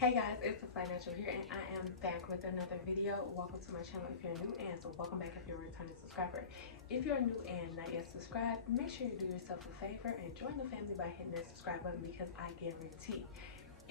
Hey guys, it's the Financial here and I am back with another video. Welcome to my channel if you're new, and so welcome back if you're a returning subscriber. If you're new and not yet subscribed, make sure you do yourself a favor and join the family by hitting that subscribe button, because I guarantee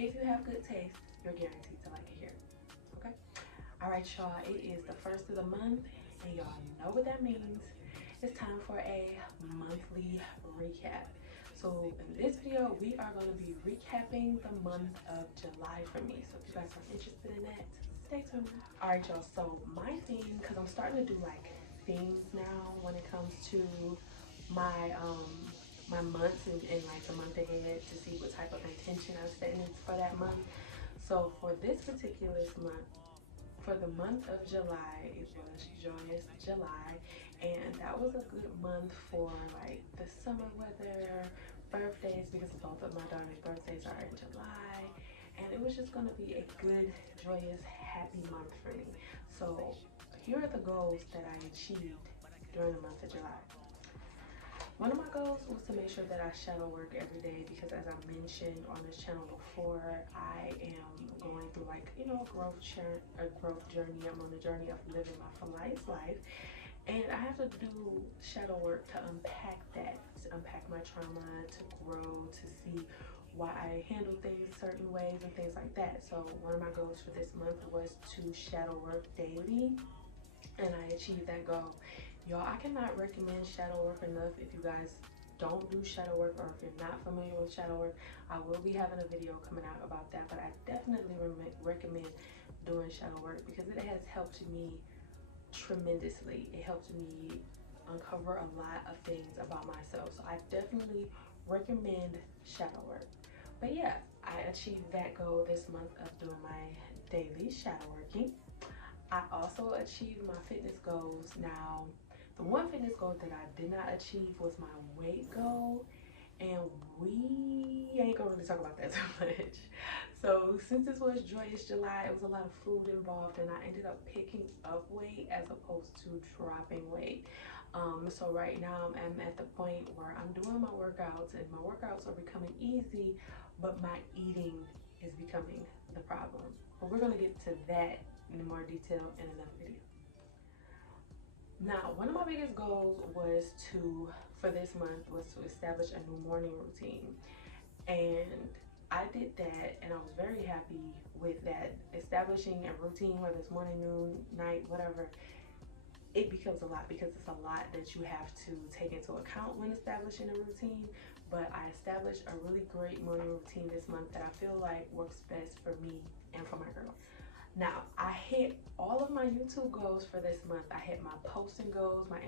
if you have good taste, you're guaranteed to like it here. Okay? Alright y'all, it is the first of the month and y'all know what that means. It's time for a monthly recap. So in this video, we are going to be recapping the month of July for me. So if you guys are interested in that, stay tuned. All right, y'all. So my theme, because I'm starting to do like themes now when it comes to my my months and like the month ahead, to see what type of intention I'm setting for that month. So for this particular month, for the month of July, it was Joyous July, and that was a good month for like the summer weather, birthdays, because both of my daughter's birthdays are in July, and it was just going to be a good, joyous, happy month for me. So here are the goals that I achieved during the month of July. One of my goals was to make sure that I shadow work every day, because as I mentioned on this channel before, I am going through like, you know, a growth journey. I'm on the journey of living my Flyest life, and I have to do shadow work to unpack that, to unpack my trauma, to grow, to see why I handle things certain ways and things like that. So one of my goals for this month was to shadow work daily, and I achieved that goal. Y'all, I cannot recommend shadow work enough. If you guys don't do shadow work, or if you're not familiar with shadow work, I will be having a video coming out about that, but I definitely recommend doing shadow work because it has helped me tremendously. It helped me uncover a lot of things about myself, so I definitely recommend shadow work. But yeah, I achieved that goal this month of doing my daily shadow working. I also achieved my fitness goals. Now, the one fitness goal that I did not achieve was my weight goal, and we ain't gonna really talk about that too much. So since this was Joyous July, it was a lot of food involved, and I ended up picking up weight as opposed to dropping weight. So right now I'm at the point where I'm doing my workouts, and my workouts are becoming easy, but my eating is becoming the problem. But we're gonna get to that in more detail in another video. Now, one of my biggest goals for this month was to establish a new morning routine, and I did that, and I was very happy with that. Establishing a routine, whether it's morning, noon, night, whatever, it becomes a lot, because it's a lot that you have to take into account when establishing a routine. But I established a really great morning routine this month that I feel like works best for me and for my girl. Now, I hit all of my YouTube goals for this month. I hit my posting goals, my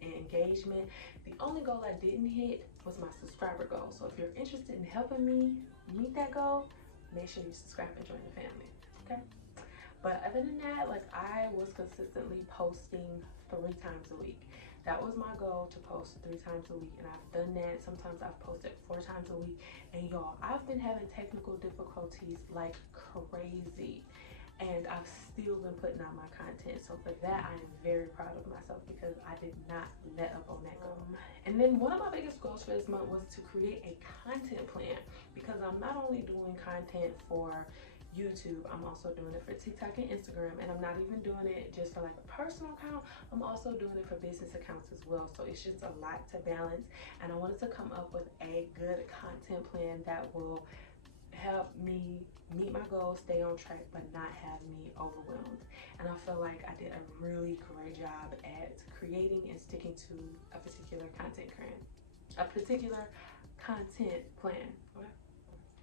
engagement. The only goal I didn't hit was my subscriber goal. So if you're interested in helping me meet that goal, make sure you subscribe and join the family, okay? But other than that, like, I was consistently posting 3 times a week. That was my goal, to post 3 times a week, and I've done that. Sometimes I've posted 4 times a week, and y'all, I've been having technical difficulties like crazy, and I've still been putting out my content. So for that, I am very proud of myself, because I did not let up on that goal. And then one of my biggest goals for this month was to create a content plan, because I'm not only doing content for YouTube, I'm also doing it for TikTok and Instagram, and I'm not even doing it just for like a personal account. I'm also doing it for business accounts as well. So it's just a lot to balance, and I wanted to come up with a good content plan that will help me meet my goals, stay on track, but not have me overwhelmed. And I feel like I did a really great job at creating and sticking to a particular content plan. Okay?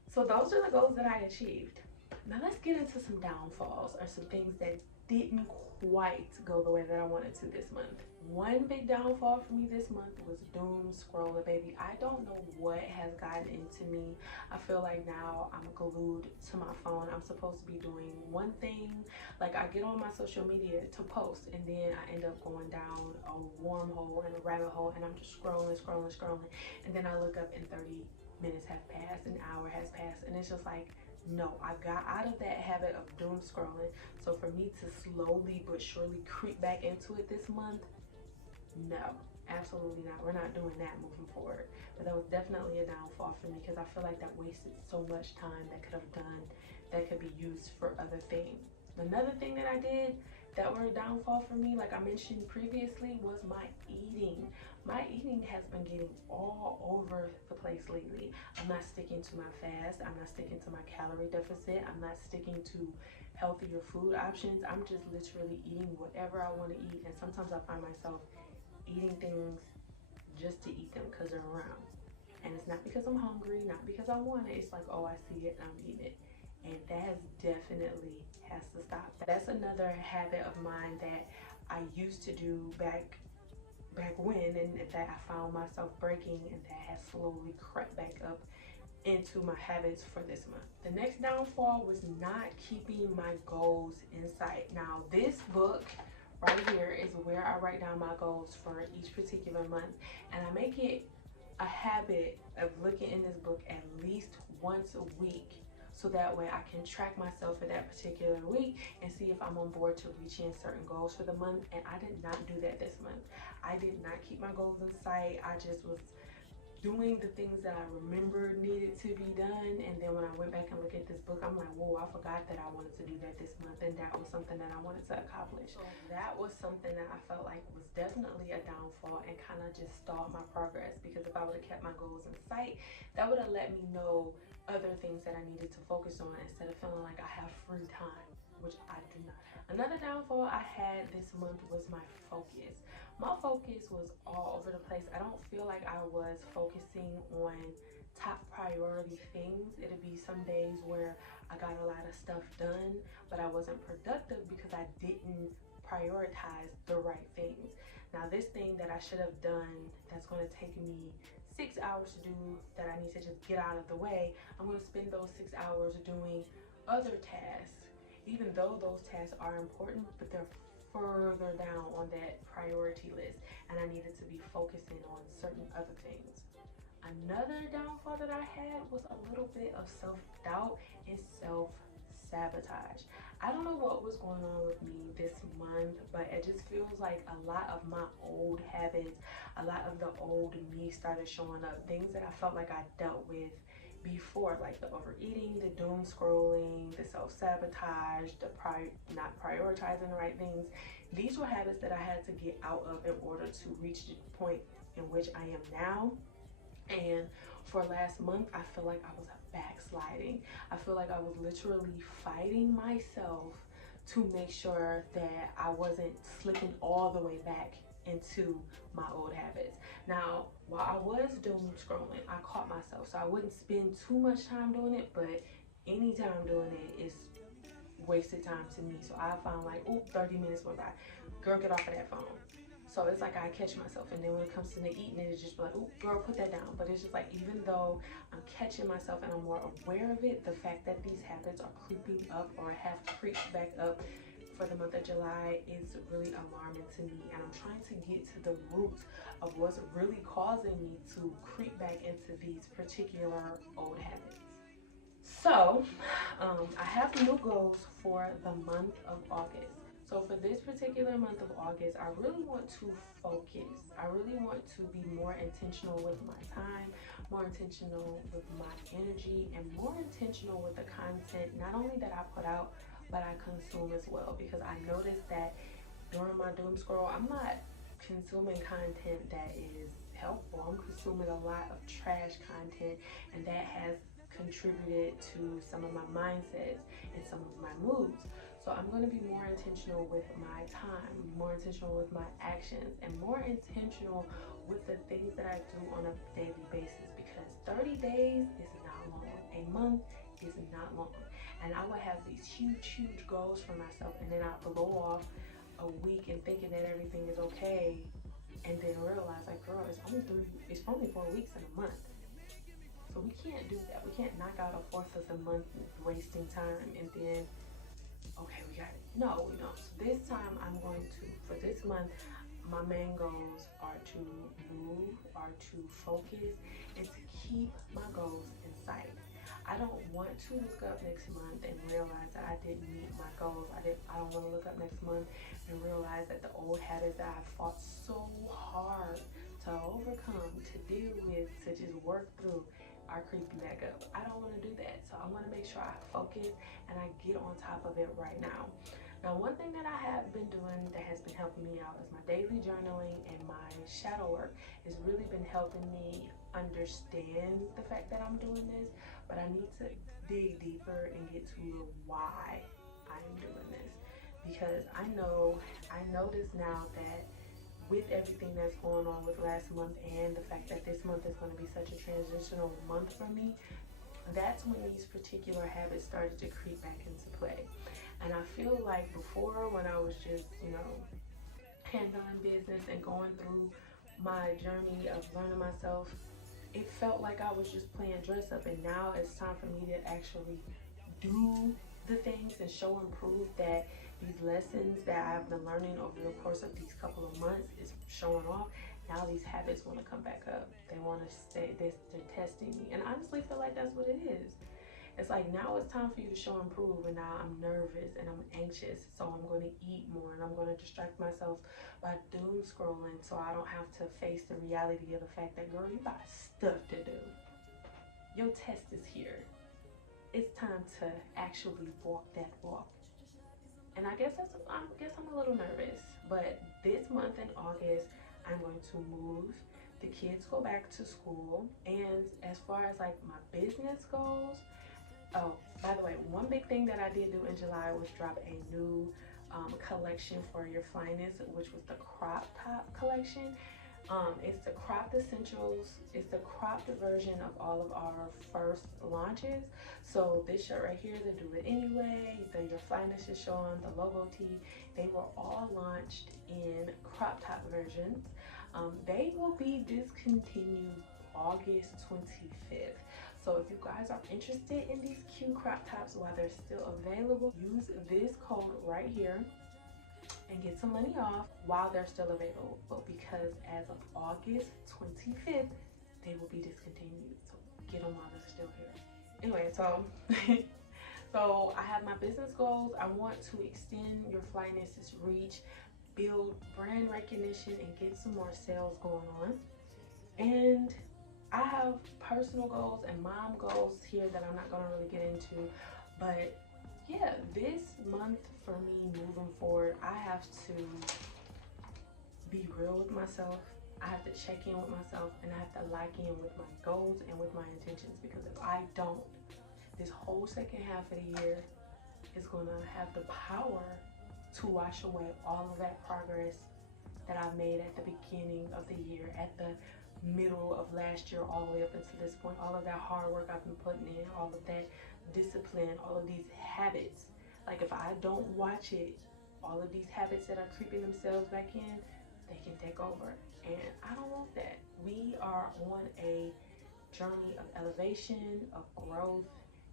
So those are the goals that I achieved. Now let's get into some downfalls, or some things that didn't quite go the way that I wanted to this month. One big downfall for me this month was doom scrolling, baby. I don't know what has gotten into me. I feel like now I'm glued to my phone. I'm supposed to be doing one thing. Like, I get on my social media to post, and then I end up going down a wormhole and a rabbit hole, and I'm just scrolling, and then I look up and 30 minutes have passed, an hour has passed, and it's just like, no, I got out of that habit of doom scrolling. So for me to slowly but surely creep back into it this month, no. absolutely not. We're not doing that moving forward. But that was definitely a downfall for me because I feel like that wasted so much time that could be used for other things. Another thing that I did that were a downfall for me, like I mentioned previously, was my eating. My eating has been getting all over the place lately. I'm not sticking to my fast. I'm not sticking to my calorie deficit. I'm not sticking to healthier food options. I'm just literally eating whatever I want to eat. And sometimes I find myself eating things just to eat them because they're around. And it's not because I'm hungry, not because I want it. It's like, oh, I see it and I'm eating it. And that definitely has to stop. That's another habit of mine that I used to do back when, and that I found myself breaking, and that has slowly crept back up into my habits for this month. The next downfall was not keeping my goals in sight. Now this book right here is where I write down my goals for each particular month, and I make it a habit of looking in this book at least once a week, so that way I can track myself for that particular week and see if I'm on board to reaching certain goals for the month. And I did not do that this month. I did not keep my goals in sight. I just was doing the things that I remembered needed to be done, and then when I went back and looked at this book, I'm like, whoa, I forgot that I wanted to do that this month, and that was something that I wanted to accomplish. So that was something that I felt like was definitely a downfall and kind of just stalled my progress, because if I would have kept my goals in sight, that would have let me know other things that I needed to focus on instead of feeling like I have free time, which I do not have. Another downfall I had this month was my focus. My focus was all over the place. I don't feel like I was focusing on top priority things. It'd be some days where I got a lot of stuff done, but I wasn't productive because I didn't prioritize the right things. Now this thing that I should have done that's going to take me 6 hours to do, that I need to just get out of the way, I'm going to spend those 6 hours doing other tasks, even though those tasks are important, but they're further down on that priority list, and I needed to be focusing on certain other things. Another downfall that I had was a little bit of self-doubt and self-sabotage. I don't know what was going on with me this month, but it just feels like a lot of my old habits, a lot of the old me started showing up. Things that I felt like I dealt with before, like the overeating, the doom scrolling, the self-sabotage, the not prioritizing the right things. These were habits that I had to get out of in order to reach the point in which I am now. And for last month, I feel like I was backsliding. I feel like I was literally fighting myself to make sure that I wasn't slipping all the way back into my old habits. Now, while I was doom scrolling, I caught myself, so I wouldn't spend too much time doing it, but anytime doing it is wasted time to me. So I found like, oh, 30 minutes went by. Girl, get off of that phone. So it's like I catch myself, and then when it comes to the eating, it's just like, oh, girl, put that down. But it's just like, even though I'm catching myself and I'm more aware of it, the fact that these habits are creeping up or have creeped back up for the month of July is really alarming to me, and I'm trying to get to the root of what's really causing me to creep back into these particular old habits. So I have new goals for the month of August. So for this particular month of August, I really want to focus. I really want to be more intentional with my time, more intentional with my energy, and more intentional with the content, not only that I put out, but I consume as well. Because I noticed that during my doom scroll, I'm not consuming content that is helpful. I'm consuming a lot of trash content, and that has contributed to some of my mindsets and some of my moods. So I'm going to be more intentional with my time, more intentional with my actions, and more intentional with the things that I do on a daily basis, because 30 days is not long. A month is not long. And I will have these huge goals for myself, and then I blow off a week and thinking that everything is okay, and then realize like, girl, it's only 4 weeks in a month. So we can't do that. We can't knock out a fourth of the month wasting time and then, okay, we got it. No, we don't. So this time I'm going to, for this month, my main goals are to move, are to focus, and to keep my goals in sight. I don't want to look up next month and realize that I didn't meet my goals. I don't want to look up next month and realize that the old habits that I fought so hard to overcome, to deal with, to just work through are creeping back up. I don't want to do that. So I want to make sure I focus and I get on top of it right now. Now, one thing that I have been doing that has been helping me out is my daily journaling and my shadow work. It's really been helping me understand the fact that I'm doing this, but I need to dig deeper and get to why I'm doing this, because I notice now that with everything that's going on with last month and the fact that this month is going to be such a transitional month for me, that's when these particular habits started to creep back into play. And I feel like before, when I was just, handling business and going through my journey of learning myself, it felt like I was just playing dress up. And now it's time for me to actually do the things and show and prove that these lessons that I've been learning over the course of these couple of months is showing off. Now these habits want to come back up. They want to stay, they're testing me. And I honestly feel like that's what it is. It's like, now it's time for you to show and prove, and now I'm nervous and I'm anxious, so I'm going to eat more and I'm going to distract myself by doom scrolling so I don't have to face the reality of the fact that, girl, you got stuff to do. Your test is here. It's time to actually walk that walk. And I guess I'm a little nervous, but this month in August, I'm going to move. The kids go back to school, and as far as like my business goes, oh, by the way, one big thing that I did do in July was drop a new collection for your Flyness, which was the crop top collection. It's the cropped essentials. It's the cropped version of all of our first launches. So this shirt right here, the Do It Anyway, your Flyness is showing, the logo tee, they were all launched in crop top versions. They will be discontinued August 25th. So if you guys are interested in these cute crop tops while they're still available, use this code right here and get some money off while they're still available. But because as of August 25th, they will be discontinued. So get them while they're still here. Anyway, so so I have my business goals. I want to extend your Flyness's reach, build brand recognition, and get some more sales going on. And I have personal goals and mom goals here that I'm not going to really get into, but yeah, this month for me moving forward, I have to be real with myself. I have to check in with myself, and I have to lock in with my goals and with my intentions, because if I don't, this whole second half of the year is going to have the power to wash away all of that progress that I've made at the beginning of the year, at the middle of last year, all the way up until this point. All of that hard work I've been putting in, all of that discipline, all of these habits. Like, if I don't watch it, all of these habits that are creeping themselves back in, they can take over. And I don't want that. We are on a journey of elevation, of growth,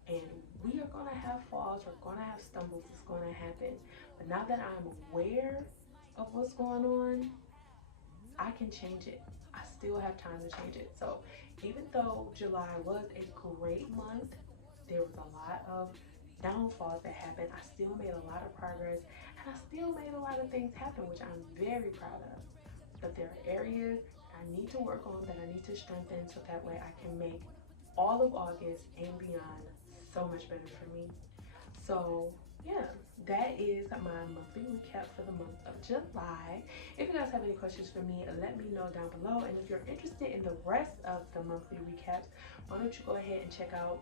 and we are going to have falls, we're going to have stumbles, it's going to happen. But now that I'm aware of what's going on, I can change it. I still have time to change it. So even though July was a great month, there was a lot of downfalls that happened. I still made a lot of progress, and I still made a lot of things happen, which I'm very proud of. But there are areas I need to work on, that I need to strengthen, so that way I can make all of August and beyond so much better for me. So yeah, that is my monthly recap for the month of July. If you guys have any questions for me, let me know down below. And if you're interested in the rest of the monthly recaps, why don't you go ahead and check out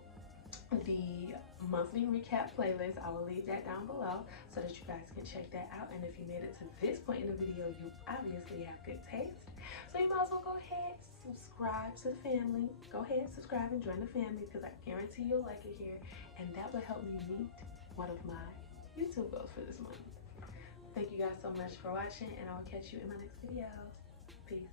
the monthly recap playlist. I will leave that down below so that you guys can check that out. And if you made it to this point in the video, you obviously have good taste. So you might as well go ahead, subscribe to the family. Go ahead, subscribe and join the family, because I guarantee you'll like it here, and that will help me meet one of my YouTube goals for this month. Thank you guys so much for watching, and I will catch you in my next video. Peace.